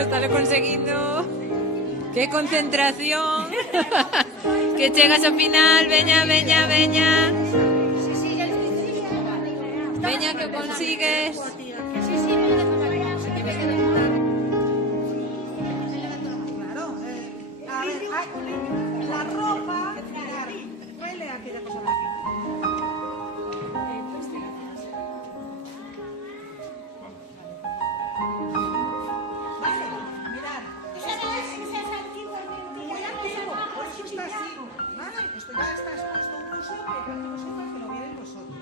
Estalo conseguindo. Que concentración. Que chegas ao final, veña, veña, veña. Veña que o consigues. Claro, a ver, la ropa, huele a aquella cosa de aquí. Vale, mirad. Muy antiguo, por eso está así. Vale, esto ya está expuesto a un uso que quiero que lo sepas que lo miren vosotros.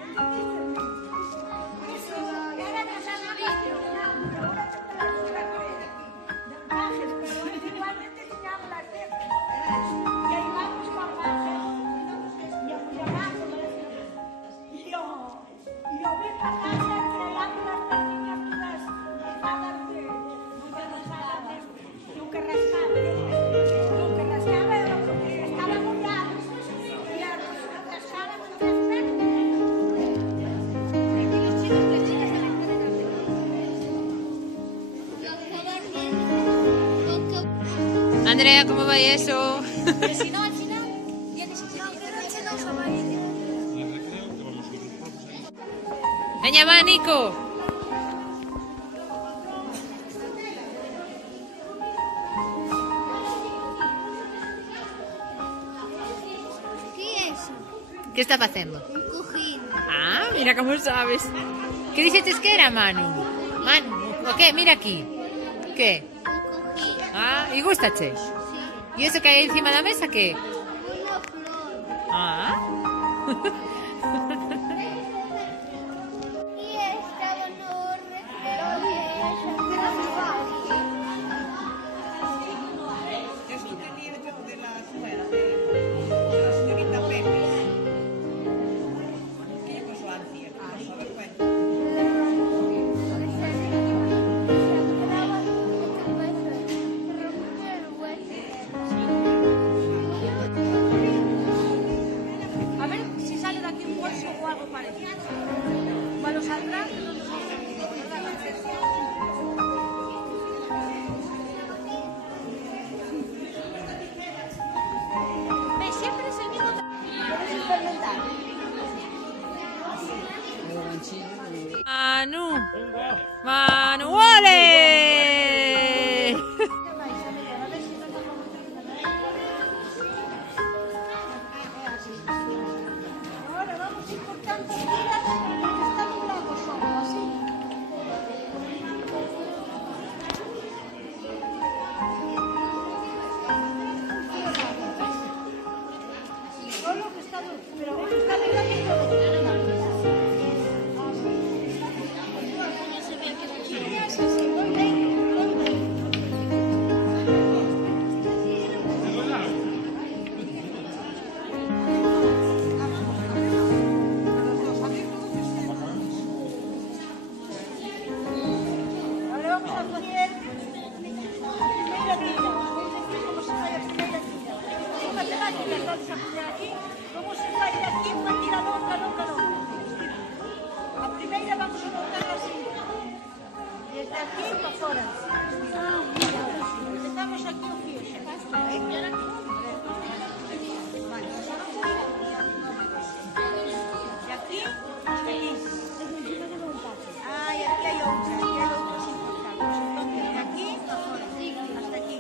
Andrea, ¿cómo va eso? Pero si no, al final tienes que Veña, va, Nico. ¿Qué es eso? ¿Qué está facendo? Un cojín. Ah, mira cómo sabes. ¿Qué dices que era, Manu? Manu, ¿o qué? Mira aquí. ¿Qué? Un cojín. Ah, ¿y gustache? Sí. ¿Y eso que hay encima de la mesa qué? Una flor. Ah. Y estaba no recreo Es lo que tenía yo de la suela, de la señorita Pérez. ¿Qué le pasó a Antía? ¿Qué pasó? A ver, cuenta. A ver si sale de aquí un hueso o algo parecido. Bueno, saldrá. Ve, siempre es el mismo. Puedes experimentar. Manu. Manu, ¡ole! Ahora vamos a ir cortando tiras porque está nublado solo, así. Solo que está duro, pero está pegando todo. Muy bien, muy bien. Ahora vamos a hacer primera tira. Vamos a hacer cómo se fai a primeira tira. Unha temática que vamos a poner aquí. Como se fai de aquí unha tira longa, longa, longa. A primeira vamos a cortarla así. Desde aquí para fora. Empezamos aquí o fío xa. Vale, pasamos de aquí hasta aquí. Ah, y aquí hay outra sin cortar. Pues entonces de aquí para fora, hasta aquí.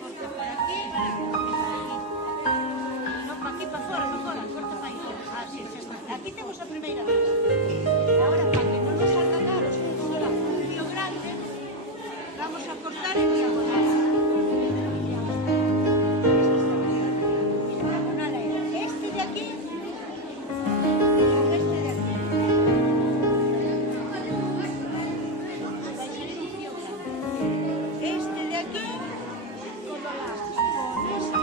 Corta por aquí, no, para aquí, para fora, corta para ahí. Ah, sí, xa está. Aquí temos a primeira vez. Ahora, para que non nos salga caro, un fío grande, vamos a cortar en diagonal. Diagonal era este de aquí o este de aquí. Vai salir un fío grande. Este de aquí con este.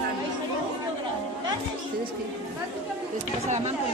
Vai salir un fío grande. ¿Vale? Tienes que pasar la mano por